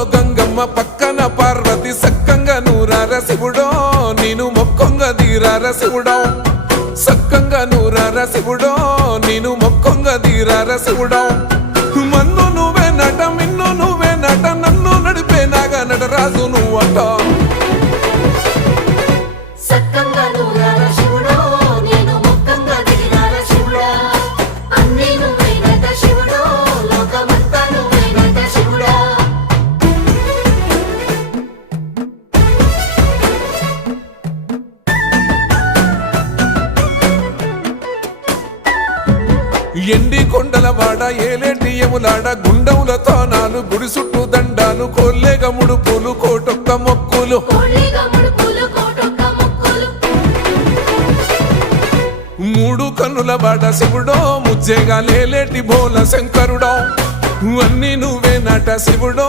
ఊళ్ళో గంగమ్మ పక్కన పార్వతి సక్కంగా నూరార శివుడో నేను మొక్కొంగ దీరార శివుడో సక్కంగా నూరార శివుడో నేను మొక్కొంగ దీరార శివుడో మన్ను నువ్వే నట మిన్ను నువ్వే నట నన్ను నడిపే నాగా నటరాజు నువ్వట ఎండి కొండల వాడ ఏలేటి యములాడ గుండములతో నాలు గుడి చుట్టూ దండాలు కోల్లేగ ముడుపులు కోటొక్క మొక్కులు మూడు కన్నుల వాడ శివుడో ముజ్జేగా లేలేటి బోల శంకరుడో అన్నీ నువ్వే నట శివుడో